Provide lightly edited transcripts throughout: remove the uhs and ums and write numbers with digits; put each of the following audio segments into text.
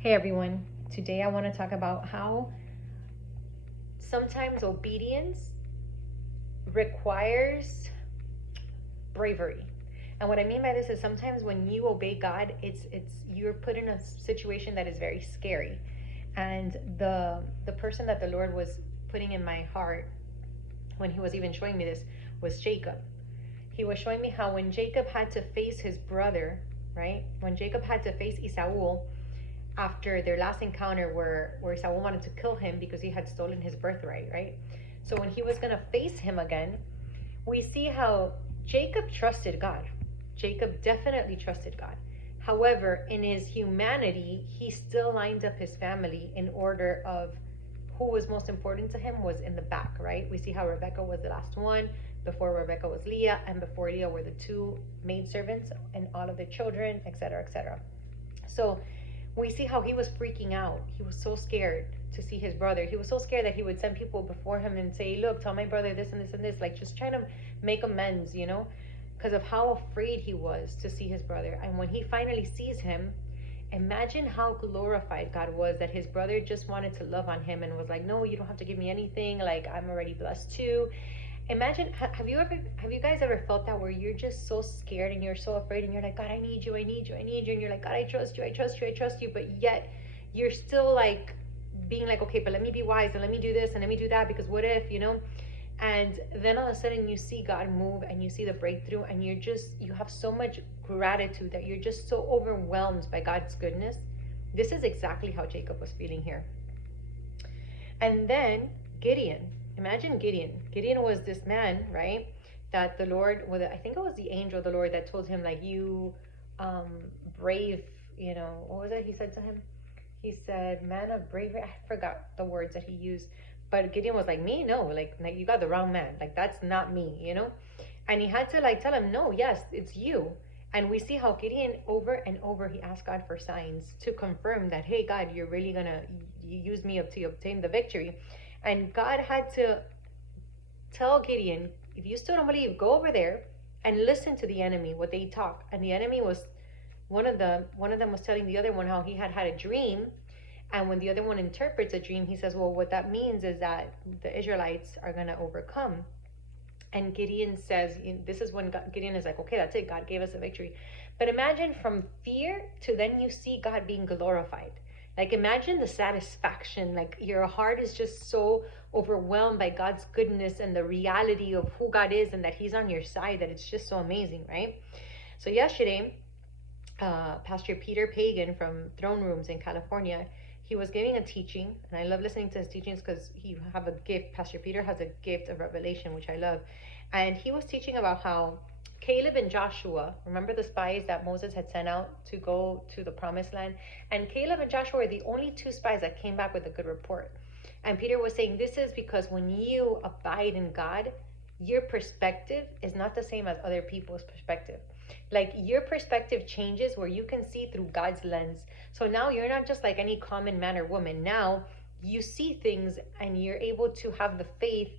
Hey everyone, today I want to talk about how sometimes obedience requires bravery. And what I mean by this is sometimes when you obey God, it's you're put in a situation that is very scary. And the person that the Lord was putting in my heart when he was even showing me this was Jacob. He was showing me how when Jacob had to face his brother, right? When Jacob had to face Esau after their last encounter where Saul wanted to kill him because he had stolen his birthright, right? So when he was going to face him again, we see how Jacob trusted God. Jacob definitely trusted God. However, in his humanity, he still lined up his family in order of who was most important to him was in the back, right? We see how Rebecca was the last one. Before Rebecca was Leah, and before Leah were the two maidservants and all of the children, etc., etc. So we see how he was freaking out. He was so scared to see his brother. He was so scared that he would send people before him and say, look, tell my brother this and this and this, like just trying to make amends, because of how afraid he was to see his brother. And when he finally sees him, imagine how glorified God was that his brother just wanted to love on him and was like, no, you don't have to give me anything, like I'm already blessed too. Imagine, have you guys ever felt that where you're just so scared and you're so afraid and you're like, God, I need you, I need you, I need you, and you're like, God, I trust you, I trust you, I trust you, but yet you're still like being like, okay, but let me be wise and let me do this and let me do that because what if, and then all of a sudden you see God move and you see the breakthrough and you have so much gratitude that you're just so overwhelmed by God's goodness. This is exactly how Jacob was feeling here. And then Gideon. Imagine Gideon. Gideon was this man, right? That the Lord, I think it was the angel of the Lord that told him, like, you brave, what was it he said to him? He said, man of bravery. I forgot the words that he used. But Gideon was like, me? No, like you got the wrong man. Like, that's not me, And he had to, like, tell him, no, yes, it's you. And we see how Gideon over and over he asked God for signs to confirm that, hey, God, you're really gonna use me to obtain the victory. And God had to tell Gideon, if you still don't believe, go over there and listen to the enemy, what they talk. And the enemy was one of them was telling the other one how he had a dream. And when the other one interprets a dream, he says, well, what that means is that the Israelites are going to overcome. And Gideon says, this is when Gideon is like, okay, that's it. God gave us a victory. But imagine from fear to then you see God being glorified. Like, imagine the satisfaction. Like, your heart is just so overwhelmed by God's goodness and the reality of who God is and that He's on your side that it's just so amazing, right? So yesterday, Pastor Peter Pagan from Throne Rooms in California, he was giving a teaching, and I love listening to his teachings because he have a gift. Pastor Peter has a gift of revelation, which I love. And he was teaching about how Caleb and Joshua, remember the spies that Moses had sent out to go to the promised land? And Caleb and Joshua were the only two spies that came back with a good report. And Peter was saying this is because when you abide in God, your perspective is not the same as other people's perspective. Like, your perspective changes where you can see through God's lens. So now you're not just like any common man or woman. Now you see things and you're able to have the faith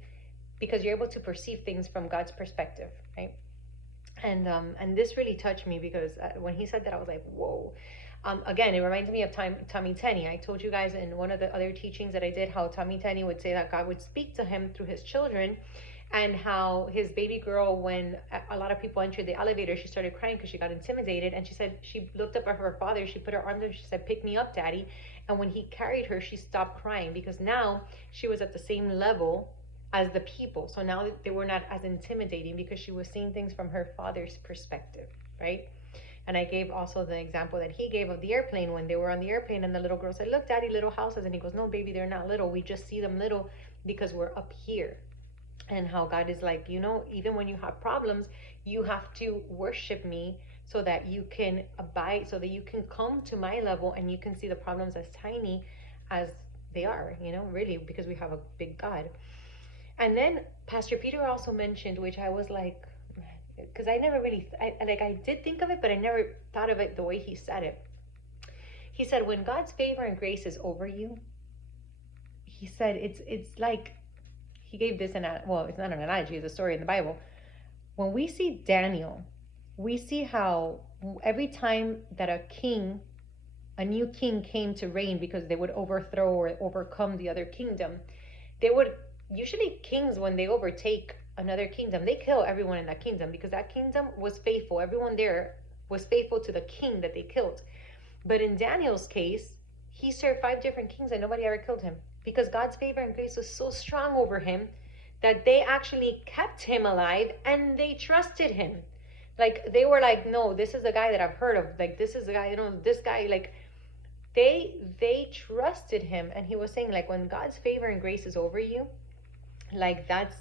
because you're able to perceive things from God's perspective, right? And this really touched me because when he said that, I was like, whoa. Again, it reminds me of Tommy Tenney. I told you guys in one of the other teachings that I did how Tommy Tenney would say that God would speak to him through his children, and how his baby girl, when a lot of people entered the elevator, she started crying because she got intimidated. And she said she looked up at her father, she put her arms up, she said, pick me up, daddy. And when he carried her, she stopped crying because now she was at the same level as the people. So now they were not as intimidating because she was seeing things from her father's perspective, right? And I gave also the example that he gave of the airplane when they were on the airplane and the little girl said, look, daddy, little houses. And he goes, no, baby, they're not little. We just see them little because we're up here. And how God is like, even when you have problems, you have to worship me so that you can abide, so that you can come to my level and you can see the problems as tiny as they are, really, because we have a big God. And then Pastor Peter also mentioned, which I was like, because I never really, I did think of it, but I never thought of it the way he said it. He said, when God's favor and grace is over you, he said, it's like, he gave this, well, it's not an analogy, it's a story in the Bible. When we see Daniel, we see how every time that a a new king came to reign, because they would overthrow or overcome the other kingdom, they would usually, kings, when they overtake another kingdom, they kill everyone in that kingdom, because that kingdom was faithful. Everyone there was faithful to the king that they killed. But in Daniel's case, he served 5 different kings and nobody ever killed him, because God's favor and grace was so strong over him that they actually kept him alive and they trusted him. Like, they were like, no, this is the guy that I've heard of. Like, this is the guy, this guy, like, they trusted him. And he was saying, like, when God's favor and grace is over you, like, that's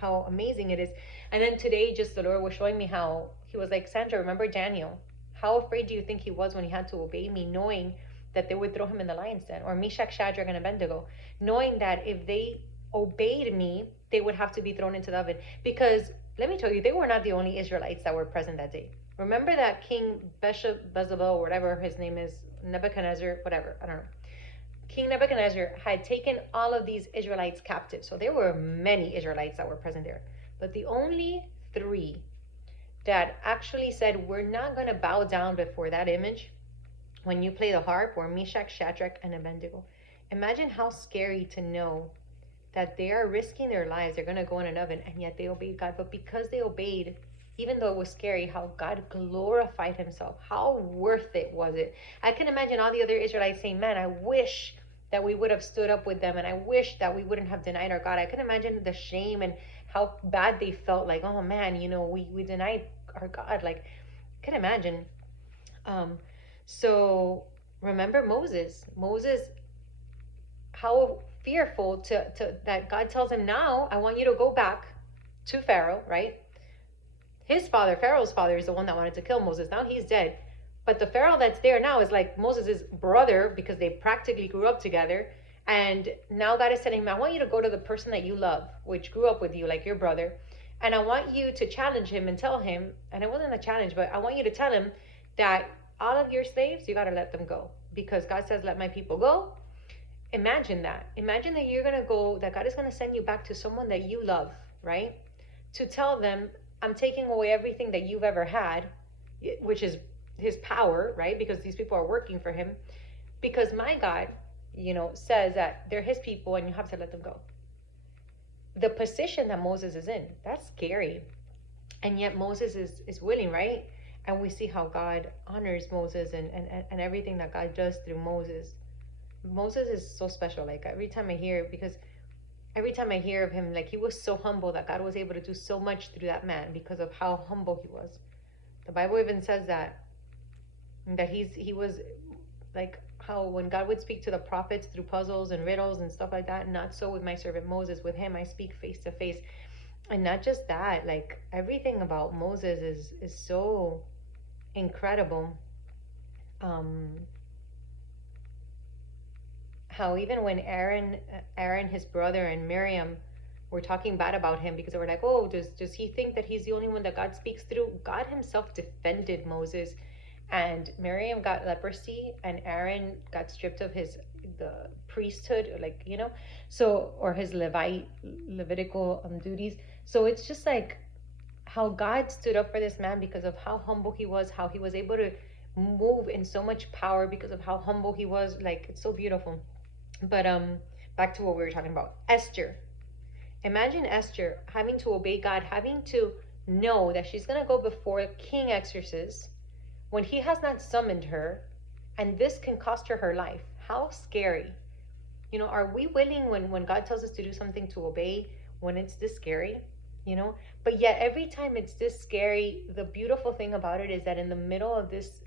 how amazing it is. And then today, just the Lord was showing me how he was like, Sandra, remember Daniel? How afraid do you think he was when he had to obey me, knowing that they would throw him in the lion's den? Or Meshach, Shadrach, and Abednego, knowing that if they obeyed me, they would have to be thrown into the oven. Because let me tell you, they were not the only Israelites that were present that day. Remember that King Bezalel, or whatever his name is, Nebuchadnezzar, whatever, I don't know. King Nebuchadnezzar had taken all of these Israelites captive. So there were many Israelites that were present there. But the only 3 that actually said, we're not going to bow down before that image when you play the harp, were Meshach, Shadrach, and Abednego. Imagine how scary to know that they are risking their lives. They're going to go in an oven, and yet they obeyed God. But because they obeyed, even though it was scary, how God glorified himself. How worth it was it? I can imagine all the other Israelites saying, man, I wish that we would have stood up with them, and I wish that we wouldn't have denied our God. I can imagine the shame and how bad they felt, like, oh man, we denied our God. Like, I can imagine. So remember Moses, how fearful to that God tells him, now I want you to go back to Pharaoh, right? His father, Pharaoh's father, is the one that wanted to kill Moses. Now he's dead. But the Pharaoh that's there now is like Moses' brother, because they practically grew up together. And now God is telling him, I want you to go to the person that you love, which grew up with you, like your brother. And I want you to challenge him and tell him, and it wasn't a challenge, but I want you to tell him that all of your slaves, you got to let them go. Because God says, let my people go. Imagine that. Imagine that you're going to go, that God is going to send you back to someone that you love, right? To tell them, I'm taking away everything that you've ever had, which is his power, right? Because these people are working for him. Because my God, says that they're his people and you have to let them go. The position that Moses is in, that's scary. And yet Moses is willing, right? And we see how God honors Moses and everything that God does through Moses. Moses is so special. Like, every time I hear of him, like, he was so humble that God was able to do so much through that man because of how humble he was. The Bible even says that he was like, how when God would speak to the prophets through puzzles and riddles and stuff like that, not so with my servant Moses. With him I speak face to face. And not just that, like, everything about Moses is so incredible. How even when Aaron, his brother, and Miriam were talking bad about him because they were like, oh, does he think that he's the only one that God speaks through? God himself defended Moses, and Miriam got leprosy, and Aaron got stripped of the priesthood, like, so, or his Levitical duties. So it's just like how God stood up for this man because of how humble he was, how he was able to move in so much power because of how humble he was. Like, it's so beautiful. But back to what we were talking about. Esther. Imagine Esther having to obey God, having to know that she's going to go before King Xerxes when he has not summoned her, and this can cost her her life. How scary. Are we willing when God tells us to do something to obey when it's this scary? But yet every time it's this scary, the beautiful thing about it is that in the middle of this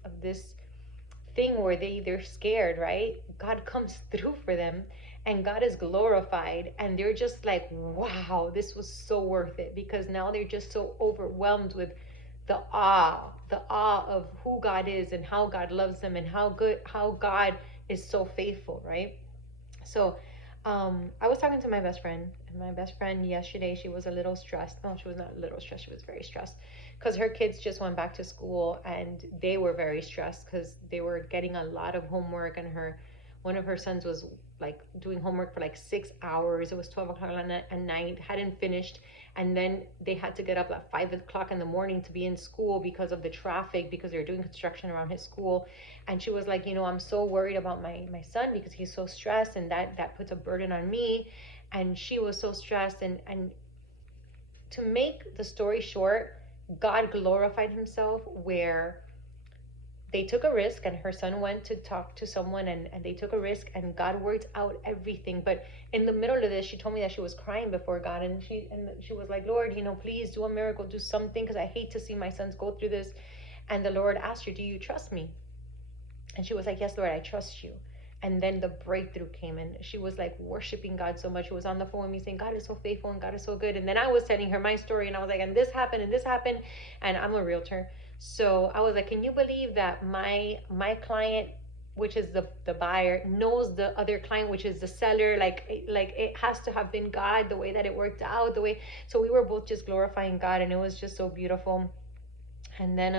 thing where they're scared, right? God comes through for them, and God is glorified, and they're just like, wow, this was so worth it, because now they're just so overwhelmed with the awe of who God is and how God loves them and how God is so faithful, right? So I was talking to my best friend, and my best friend yesterday, she was a little stressed. No, she was not a little stressed, she was very stressed, because her kids just went back to school, and they were very stressed because they were getting a lot of homework, and one of her sons was like doing homework for like 6 hours. It was 12 o'clock at night, hadn't finished. And then they had to get up at 5 o'clock in the morning to be in school because of the traffic, because they were doing construction around his school. And she was like, I'm so worried about my son because he's so stressed, and that puts a burden on me. And she was so stressed. And to make the story short, God glorified himself where they took a risk, and her son went to talk to someone, and they took a risk, and God worked out everything. But in the middle of this, she told me that she was crying before God, and she was like, Lord, please do a miracle, do something, because I hate to see my sons go through this. And the Lord asked her, do you trust me? And she was like, yes, Lord, I trust you. And then the breakthrough came, and she was like worshiping God so much. She was on the phone with me saying, God is so faithful and God is so good. And then I was telling her my story, and I was like, and this happened and this happened. And I'm a realtor. So I was like, can you believe that my client, which is the buyer, knows the other client, which is the seller? Like it has to have been God, the way that it worked out, the way. So we were both just glorifying God, and it was just so beautiful. And then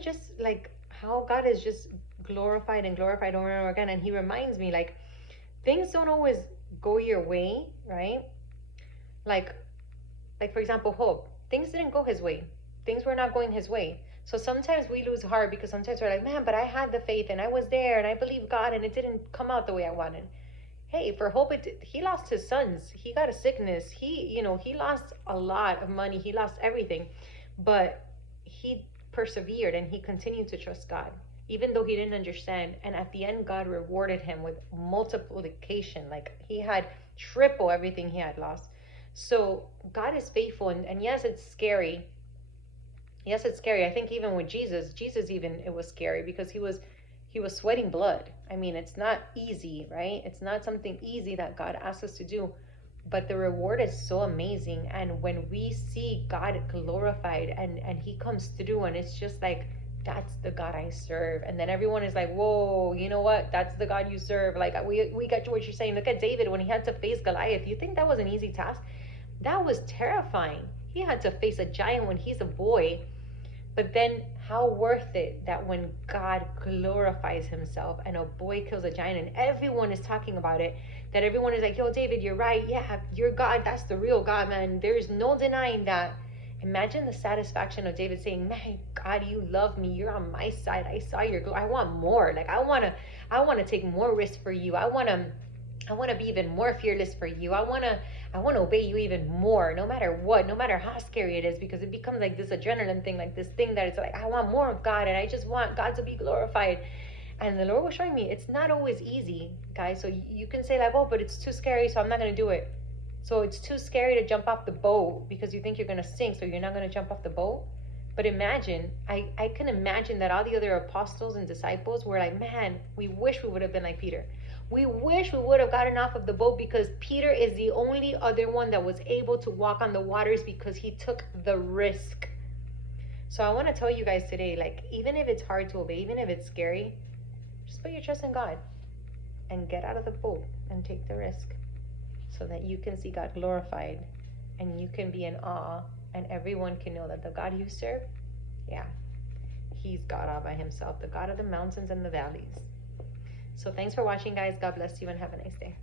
just like how God is just glorified and glorified over and over again. And he reminds me, like, things don't always go your way, right? Like for example, Hope, things didn't go his way. Things were not going his way. So sometimes we lose heart because sometimes we're like, man, but I had the faith and I was there and I believed God and it didn't come out the way I wanted. Hey, for Hope, he lost his sons. He got a sickness. He lost a lot of money. He lost everything. But he persevered and he continued to trust God, even though he didn't understand. And at the end, God rewarded him with multiplication. Like he had triple everything he had lost. So God is faithful, and yes, it's scary. Yes, it's scary. I think even with Jesus even, it was scary because he was sweating blood. I mean, it's not easy, right? It's not something easy that God asks us to do, but the reward is so amazing. And when we see God glorified and he comes through, and it's just like, that's the God I serve. And then everyone is like, whoa, you know what? That's the God you serve. Like we got what you're saying. Look at David when he had to face Goliath. You think that was an easy task? That was terrifying. He had to face a giant when he's a boy. But then how worth it that when God glorifies himself and a boy kills a giant and everyone is talking about it, that everyone is like, yo, David, you're right. Yeah, you're God. That's the real God, man. There's no denying that. Imagine the satisfaction of David saying, man, God, you love me. You're on my side. I saw your glory. I want more. Like, I want to take more risks for you. I want to be even more fearless for you. I want to obey you even more, no matter what, no matter how scary it is, because it becomes like this adrenaline thing, like this thing that it's like, I want more of God and I just want God to be glorified. And the Lord was showing me it's not always easy, guys. So you can say like, oh, but it's too scary, so I'm not going to do it. So it's too scary to jump off the boat because you think you're going to sink, so you're not going to jump off the boat. But imagine, I can imagine that all the other apostles and disciples were like, man, we wish we would have been like Peter. We wish we would have gotten off of the boat, because Peter is the only other one that was able to walk on the waters because he took the risk. So I want to tell you guys today, like, even if it's hard to obey, even if it's scary, just put your trust in God and get out of the boat and take the risk so that you can see God glorified and you can be in awe, and everyone can know that the God you serve, yeah, he's God all by himself, the God of the mountains and the valleys. So thanks for watching, guys. God bless you and have a nice day.